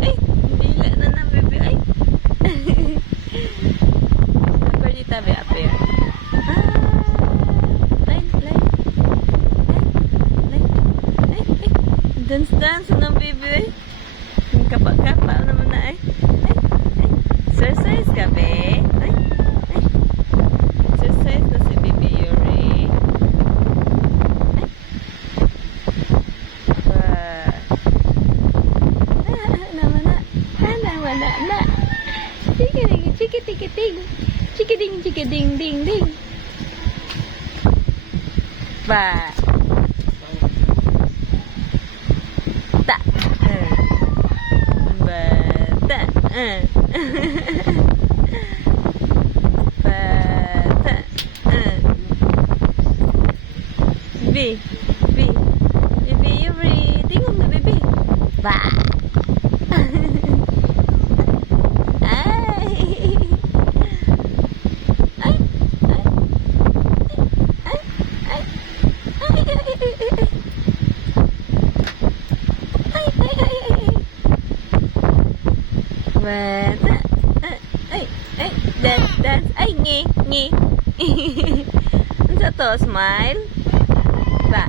Ay, bila na ng bebe. Ay. Apir dito, be, apir. Line. Dance ng bebe. Ay. Kapa naman na, ay. Exercise ka, be. Ay. Exercise na si Baby Yuri. Na. Chikiding ding. Ba. Ta. Ba ta. Ba ta. Baby Yuri, tingog na baby. Ba. Dance. Ay, ngi. Ano sa to? Smile? Ba?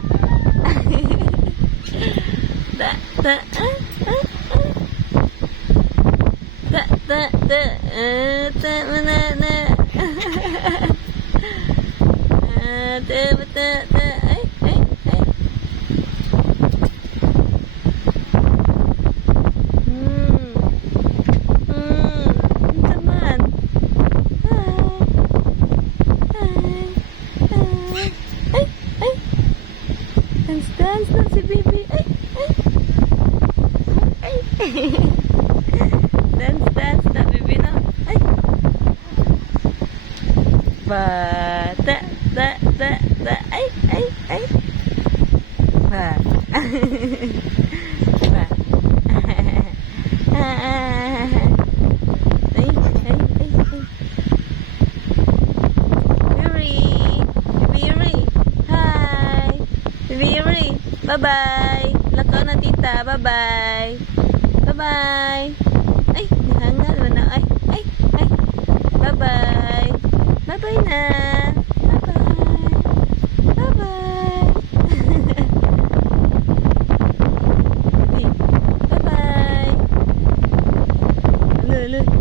Dance na si baby. Ay. Dance na baby na. Ay. Ba. Ta. Ay. Ba. Ba. Ay. Baby Yuri. Hi. Baby Yuri. Bye-bye. Lakaw na tita. Bye-bye. Ay, nahangal mo na. Ay. Bye-bye. Bye-bye na. Bye-bye. Bye-bye. Bye-bye.